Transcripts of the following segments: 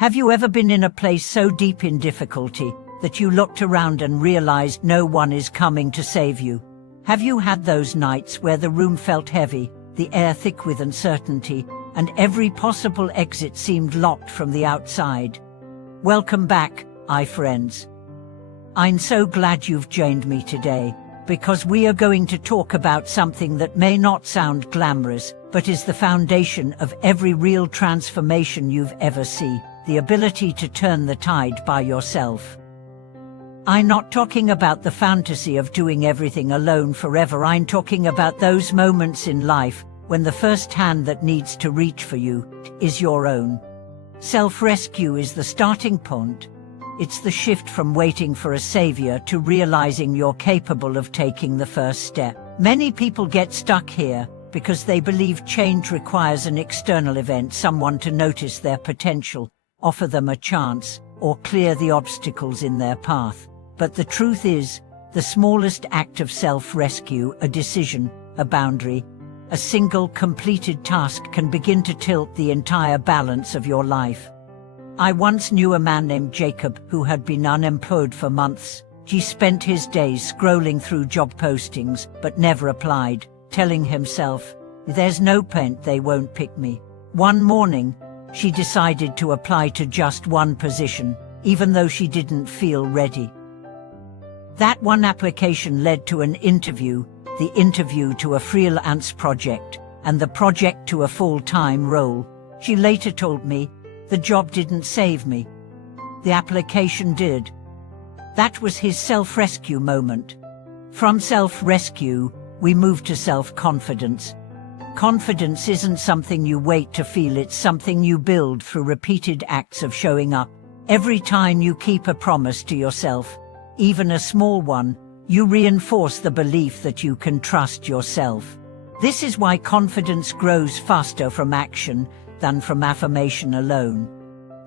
Have you ever been in a place so deep in difficulty that you looked around and realized no one is coming to save you? Have you had those nights where the room felt heavy, the air thick with uncertainty, and every possible exit seemed locked from the outside? Welcome back, my friends. I'm so glad you've joined me today, because we are going to talk about something that may not sound glamorous, but is the foundation of every real transformation you've ever seen: the ability to turn the tide by yourself. I'm not talking about the fantasy of doing everything alone forever. I'm talking about those moments in life when the first hand that needs to reach for you is your own. Self-rescue is the starting point. It's the shift from waiting for a savior to realizing you're capable of taking the first step. Many people get stuck here because they believe change requires an external event, someone to notice their potential, offer them a chance, or clear the obstacles in their path. But the truth is, the smallest act of self-rescue, a decision, a boundary, a single completed task can begin to tilt the entire balance of your life. I once knew a man named Jacob who had been unemployed for months. He spent his days scrolling through job postings but never applied, telling himself, "There's no point, they won't pick me." One morning, she decided to apply to just one position, even though she didn't feel ready. That one application led to an interview, the interview to a freelance project, and the project to a full-time role. She later told me, "The job didn't save me. The application did." That was his self-rescue moment. From self-rescue, we move to self-confidence. Confidence isn't something you wait to feel, it's something you build through repeated acts of showing up. Every time you keep a promise to yourself, even a small one, you reinforce the belief that you can trust yourself. This is why confidence grows faster from action than from affirmation alone.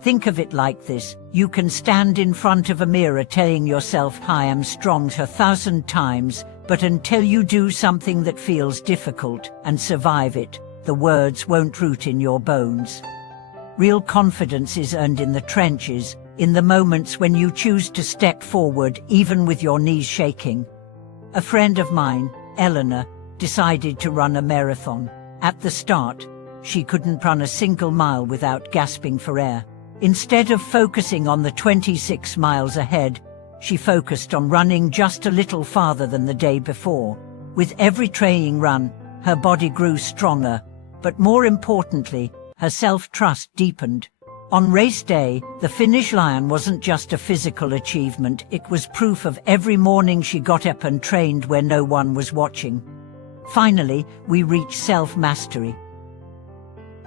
Think of it like this: you can stand in front of a mirror telling yourself, "I am strong," 1,000 times, but until you do something that feels difficult and survive it, the words won't root in your bones. Real confidence is earned in the trenches, in the moments when you choose to step forward even with your knees shaking. A friend of mine, Eleanor, decided to run a marathon. At the start, she couldn't run a single mile without gasping for air. Instead of focusing on the 26 miles ahead, she focused on running just a little farther than the day before. With every training run, her body grew stronger, but more importantly, her self-trust deepened. On race day, the finish line wasn't just a physical achievement, it was proof of every morning she got up and trained where no one was watching. Finally, we reach self-mastery.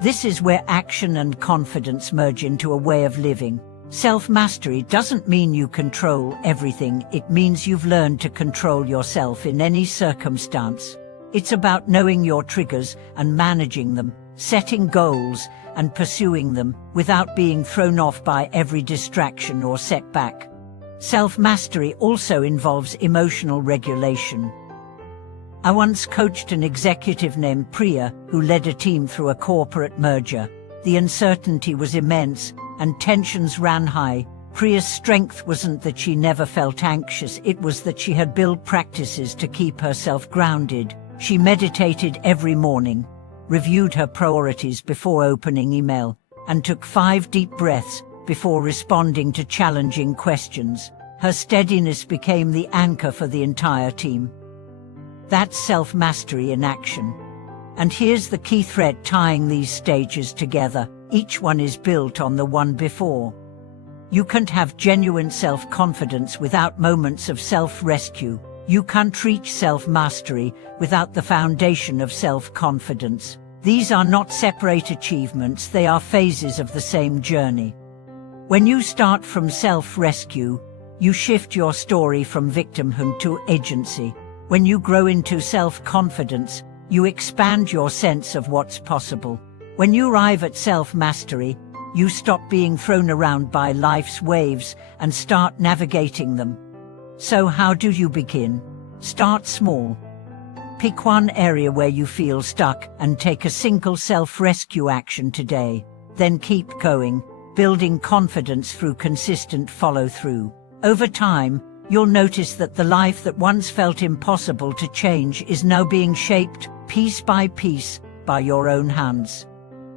This is where action and confidence merge into a way of living. Self-mastery doesn't mean you control everything, it means you've learned to control yourself in any circumstance. It's about knowing your triggers and managing them, setting goals and pursuing them without being thrown off by every distraction or setback. Self-mastery also involves emotional regulation. I once coached an executive named Priya who led a team through a corporate merger. The uncertainty was immense and tensions ran high. Priya's strength wasn't that she never felt anxious, it was that she had built practices to keep herself grounded. She meditated every morning, reviewed her priorities before opening email, and took 5 deep breaths before responding to challenging questions. Her steadiness became the anchor for the entire team. That's self-mastery in action. And here's the key thread tying these stages together: each one is built on the one before. You can't have genuine self-confidence without moments of self-rescue. You can't reach self-mastery without the foundation of self-confidence. These are not separate achievements, they are phases of the same journey. When you start from self-rescue, you shift your story from victimhood to agency. When you grow into self-confidence, you expand your sense of what's possible. When you arrive at self-mastery, you stop being thrown around by life's waves and start navigating them. So how do you begin? Start small. Pick one area where you feel stuck and take a single self-rescue action today. Then keep going, building confidence through consistent follow-through. Over time, you'll notice that the life that once felt impossible to change is now being shaped, piece by piece, by your own hands.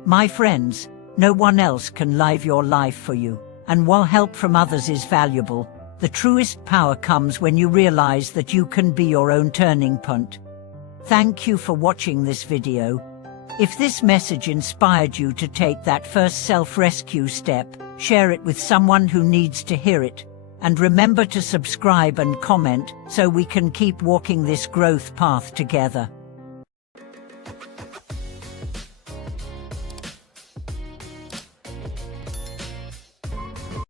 My friends, no one else can live your life for you, and while help from others is valuable, the truest power comes when you realize that you can be your own turning point. Thank you for watching this video. If this message inspired you to take that first self-rescue step, share it with someone who needs to hear it. And remember to subscribe and comment so we can keep walking this growth path together.